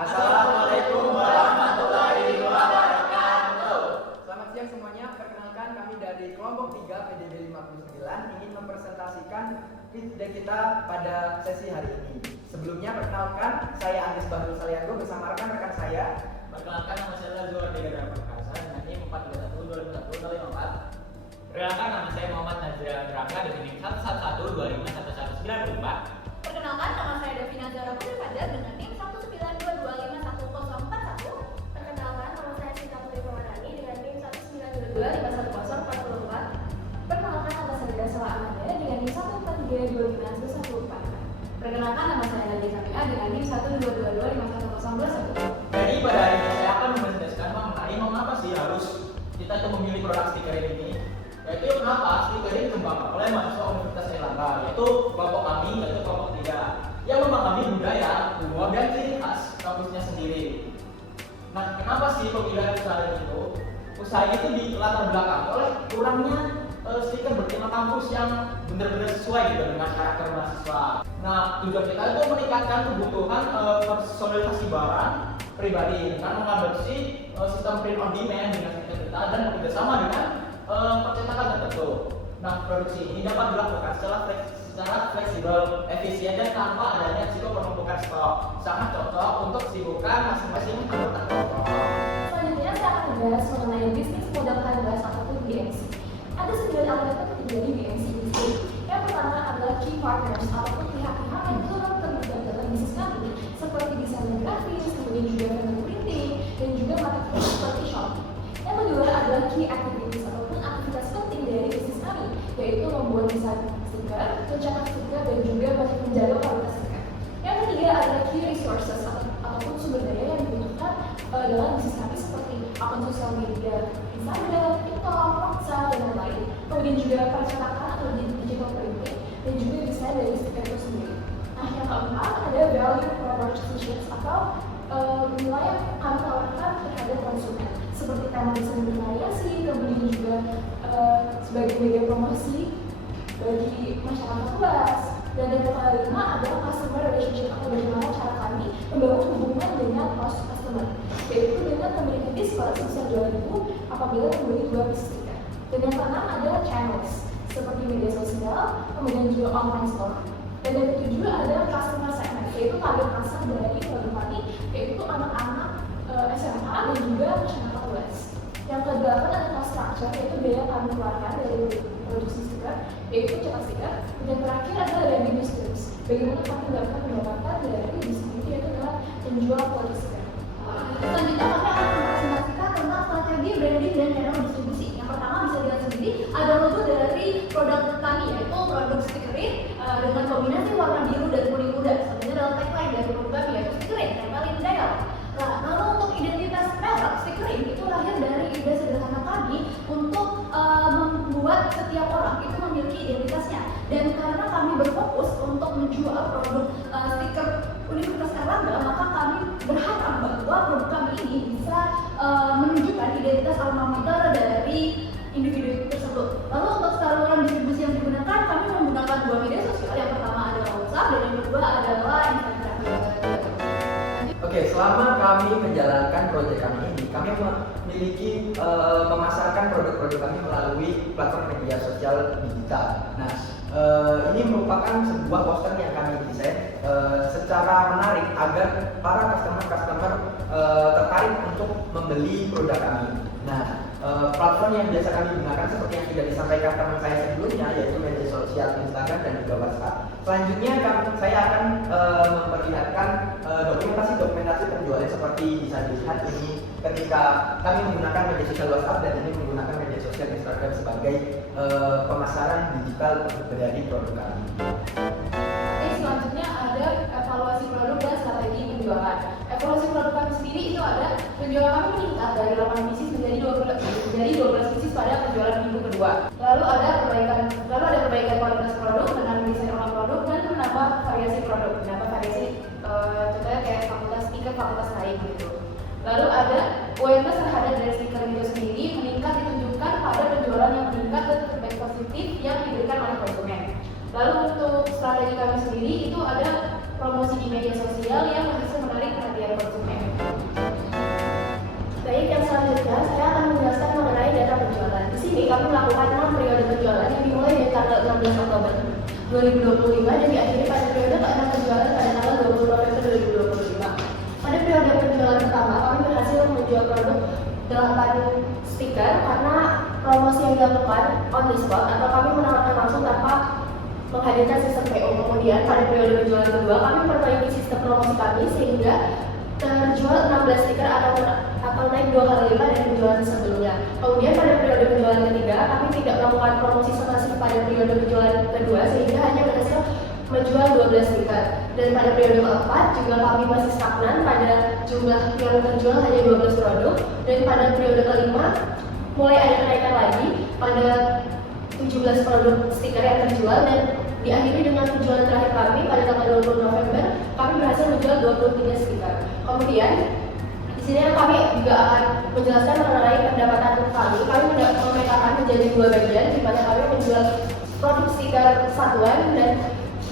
Assalamualaikum warahmatullahi wabarakatuh. Selamat siang semuanya. Perkenalkan, kami dari kelompok 3 PDB 59 ingin mempresentasikan ide kita pada sesi hari ini. Sebelumnya perkenalkan, saya Andis Bahrul Saliago bersama rekan-rekan saya. Perkenalkan, nama saya Lazura Degara Perkasa dengan NIM 421204054. Perkenalkan, nama saya Muhammad Nazira Rangga dengan NIM 111251194. Perkenalkan, nama saya Devina Zara Putri Fajar dengan NIM 192251041. Perkenalkan, nama saya Sinta Putri Pemarani dengan NIM 192251044. Perkenalkan, nama saya Dasala Amanda dengan NIM 143251114. Perkenalkan, nama saya Nadia Samia dengan NIM 122251021. Jadi pada hari ini saya akan menjelaskan mengenai mengapa sih harus kita itu memilih produk stiker ini. Yaitu kenapa stiker ini dikembangkan oleh mahasiswa Universitas Airlangga, yaitu kelompok kami, yaitu kelompok 3, yang memahami budaya, humor, dan ciri khas kampusnya sendiri. Nah, kenapa sih pemilihan usaha itu? Usaha itu dilatar belakang oleh kurangnya stiker bertema kampus yang benar-benar sesuai gitu dengan karakter mahasiswa. Nah, tujuan kita itu meningkatkan kebutuhan personalisasi barang pribadi dengan mengadopsi sistem print on demand dengan stiker kita dan bekerjasama dengan percetakan tertentu. Nah, produksi ini dapat dilakukan secara fleksibel, efisien, dan tanpa adanya risiko penumpukan stok. Sangat cocok untuk kesibukan masing-masing anggota kelompok. Selanjutnya saya akan membahas mengenai bisnis modal kanvas ataupun BMC. Ada 9 element penting dari BMC ini. Yang pertama adalah key partners ataupun pihak-pihak yang turut terlibat dalam bisnis kami, seperti desain grafis, kemudian juga vendor printing, dan juga marketing seperti Shopee. Yang kedua adalah key activities ataupun aktivitas penting dari bisnis kami, yaitu membuat desain stiker, mencetak stiker, dan juga menjaga kualitas stiker. Yang ketiga adalah key resources ataupun sumber daya yang dibutuhkan dalam bisnis kami seperti akun sosial media, Instagram, TikTok, WhatsApp, dan lain-lain. Kemudian juga percetakan atau digital printing, dan juga desain dari stiker itu sendiri. Nah, yang keempat ada value propositions atau nilai yang kami tawarkan terhadap konsumen, seperti tema desain bervariasi, kemudian juga sebagai media promosi bagi masyarakat luas. Dan yang kelima adalah customer relationship atau bagaimana cara kami membangun hubungan dengan customer, yaitu dengan memberikan diskon sebesar 2.000 apabila membeli 2 piece stiker. Dan yang keenam adalah channels seperti media sosial, kemudian juga online store. Dan yang ketujuh adalah customer segment, yaitu target pasar dari produk kami, yaitu anak-anak SMA dan juga masyarakat luas. Yang kedelapan adalah cost structure, yaitu biaya kami keluarkan dari produksi stiker, yaitu cetak stiker. Dan yang terakhir adalah revenue streams, bagaimana kami dapat mendapatkan dari bisnis ini, yaitu adalah menjual produk stiker. Selanjutnya kami akan mempresentasikan tentang strategi branding dan channel distribusi. Yang pertama bisa dilihat sendiri ada logo dari produk kami, yaitu produk stikerin dengan kombinasi warna biru dan kuning muda. Sebenarnya dalam tagline dari produk kami yaitu stikerin tempelin di dial. Nah, lalu untuk identitas merek stikerin itu lahir dari ide sederhana kami untuk membuat setiap orang itu memiliki identitasnya. Dan karena kami berfokus untuk menjual produk stiker Universitas Airlangga, maka kami berharap bahwa produk kami ini bisa menunjukkan identitas alma mater dari individu tersebut. Lalu untuk saluran distribusi yang digunakan, kami menggunakan 2 media sosial. Yang pertama adalah WhatsApp dan yang kedua adalah Instagram. Oke, selama kami menjalankan proyek kami ini, kami memiliki memasarkan produk-produk kami melalui platform media sosial digital. Nah, ini merupakan sebuah poster yang kami desain secara menarik agar para customer tertarik untuk membeli produk kami. Nah, platform yang biasa kami gunakan seperti yang sudah disampaikan teman saya sebelumnya, yaitu media sosial Instagram dan juga WhatsApp. Selanjutnya saya akan memperlihatkan dokumentasi penjualan seperti bisa dilihat ini ketika kami menggunakan media sosial WhatsApp dan ini menggunakan media sosial Instagram sebagai pemasaran digital dari produk kami. Selanjutnya ada evaluasi produk dan strategi penjualan. Evaluasi produk kami sendiri itu ada penjualan kami meningkat dari 8 pieces menjadi 12 pieces pada penjualan minggu kedua. Lalu ada perbaikan kualitas produk dengan desain ulang produk dan menambah variasi produk, contohnya kayak fakultas stiker, fakultas lain gitu. Lalu ada awareness terhadap dari stiker itu sendiri meningkat ditunjukkan pada penjualan yang meningkat dan feedback positif yang diberikan oleh konsumen. Lalu untuk strategi kami sendiri itu ada promosi di media sosial yang berhasil menarik perhatian konsumen. 2025 dan diakhiri pada periode ke-6 penjualan pada tanggal 20 November 2025. Pada periode penjualan pertama, kami berhasil menjual produk 8 stiker karena promosi yang dilakukan on the spot atau kami menawarkan langsung tanpa menghadirkan sistem PO. Kemudian pada periode penjualan kedua, kami memperbaiki sistem promosi kami sehingga terjual 16 stiker atau naik 2 kali lipat dari penjualan sebelumnya. Kemudian pada periode penjualan ketiga, kami tidak melakukan promosi semasif pada periode penjualan kedua sehingga hanya berhasil menjual 12 stiker. Dan pada periode keempat juga kami masih stagnan pada jumlah yang terjual hanya 12 produk. Dan pada periode kelima mulai ada kenaikan lagi pada 17 produk stiker yang terjual dan diakhiri dengan penjualan terakhir kami pada tanggal 20 November kami berhasil menjual 23 stiker. Kemudian di sini kami juga akan menjelaskan mengenai pendapatan kami. Kami memetakan menjadi 2 bagian di mana kami menjual produk stiker satuan dan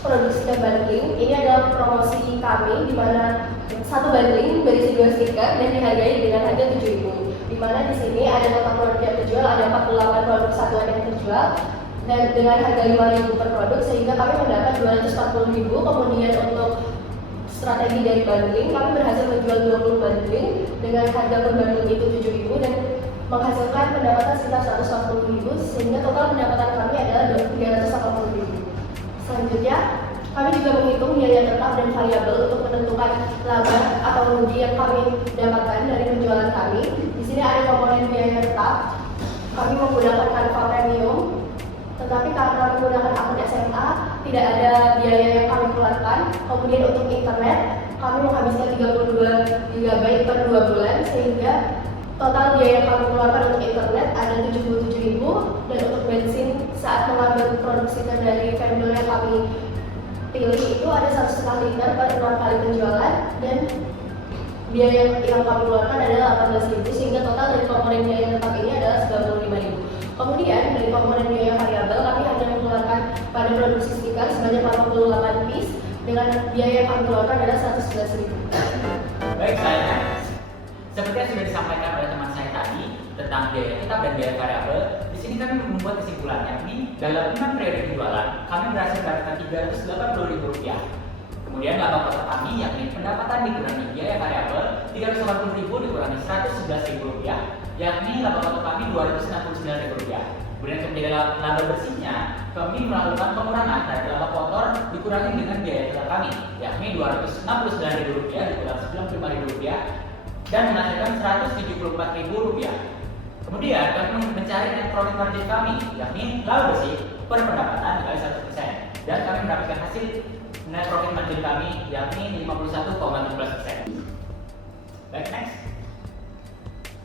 produk stiker bundling. Ini adalah promosi kami di mana satu bundling berisi 2 stiker dan dihargai dengan harga 7.000. Di mana di sini ada total produk yang terjual, ada 48 produk satuan yang terjual dan dengan harga 5.000 per produk sehingga kami mendapat 240.000. Kemudian untuk strategi dari bundling, kami berhasil menjual 20 bundling dengan harga per bundling itu 7.000 dan menghasilkan pendapatan sekitar 140.000 sehingga total pendapatan kami adalah 380.000. Selanjutnya, kami juga menghitung biaya tetap dan variabel untuk menentukan laba atau rugi yang kami dapatkan dari penjualan kami. Di sini ada komponen biaya tetap. Kami menggunakan Canva Premium, tetapi karena menggunakan akun SMA tidak ada biaya yang kami keluarkan. Kemudian untuk internet, kami menghabiskan 32 GB per 2 bulan sehingga total biaya yang kami keluarkan untuk internet ada 77.000 dan untuk bensin saat mengambil produksi dari vendor yang kami pilih itu ada 1,5 liter per 6 kali penjualan dan biaya yang kami keluarkan adalah 18.000 sehingga total dari komponen biaya tetap ini adalah 95.000. Kemudian dari komponen biaya variabel kami hanya mengeluarkan pada produksi stiker sebanyak 88 piece dengan biaya yang kami keluarkan adalah 111.000. Baik, saya seperti yang sudah disampaikan oleh teman saya tadi tentang biaya tetap dan biaya variabel, di sini kami membuat kesimpulan yakni dalam 6 periode penjualan kami berhasil mendapatkan Rp380.000. Kemudian laba kotor kami yakni pendapatan dikurangi biaya variabel Rp380.000 dikurangi Rp111.000 yakni laba kotor kami Rp269.000. Kemudian kemudian laba bersihnya kami melakukan pengurangan dari laba kotor dikurangi dengan biaya total kami yakni Rp269.000 dikurangi Rp95.000 dan menghasilkan Rp174.000. Kemudian kami mencari net profit margin kami yakni laba bersih per pendapatan dikali 1% dan kami mendapatkan hasil net profit margin kami yakni 51,17%. Baik, next.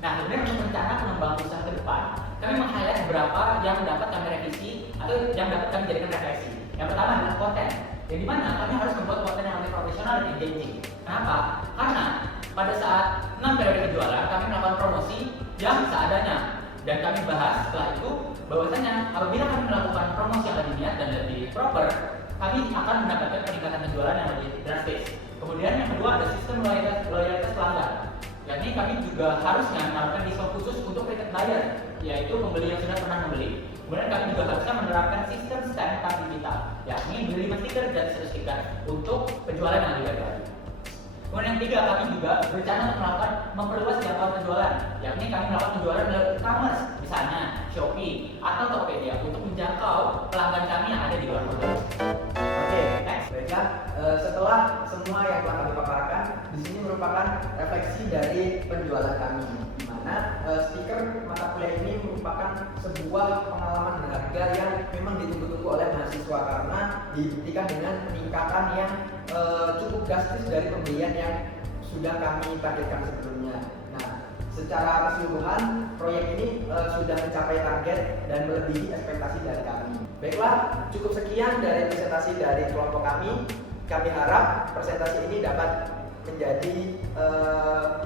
Nah, kemudian untuk rencana pengembangan usaha ke depan, kami meng-highlight beberapa yang dapat kami revisi atau yang dapat kami jadikan refleksi. Yang pertama adalah konten, yang dimana kami harus membuat konten yang lebih profesional dan engaging. Kenapa? Karena pada saat 6 periode penjualan kami melakukan promosi yang seadanya dan kami bahas setelah itu bahwasanya apabila kami melakukan promosi yang lebih niat dan lebih proper, kami akan mendapatkan peningkatan penjualan yang lebih drastis. Kemudian yang kedua ada sistem loyalitas pelanggan, yakni kami juga harusnya menawarkan diskon khusus untuk repeat buyer, yaitu pembeli yang sudah pernah membeli. Kemudian kami juga harusnya menerapkan sistem stamp card digital, yakni beli 5 stiker dan 1 stiker untuk penjualan yang lebih baik. Kemudian yang ketiga, kami juga berencana untuk melakukan memperluas jangkauan penjualan, yakni kami melakukan penjualan melalui e-commerce, misalnya Shopee atau Tokopedia untuk menjangkau pelanggan kami yang ada di luar kota. Oke, next. Baiklah, setelah semua yang telah kami paparkan, di sini merupakan refleksi dari penjualan kami, di mana stiker mata kuliah ini merupakan sebuah pengalaman berharga yang memang ditunggu-tunggu oleh mahasiswa karena dibuktikan dengan peningkatan yang cukup drastis dari pembelian yang sudah kami targetkan sebelumnya. Nah, secara keseluruhan proyek ini sudah mencapai target dan melebihi ekspektasi dari kami. Baiklah, cukup sekian dari presentasi dari kelompok kami. Kami harap presentasi ini dapat menjadi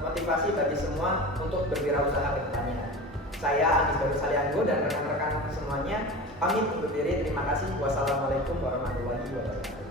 motivasi bagi semua untuk berwirausaha ke depannya. Saya Agis Baru Salianggo dan rekan-rekan semuanya pamit undur diri. Terima kasih. Wassalamualaikum warahmatullahi wabarakatuh.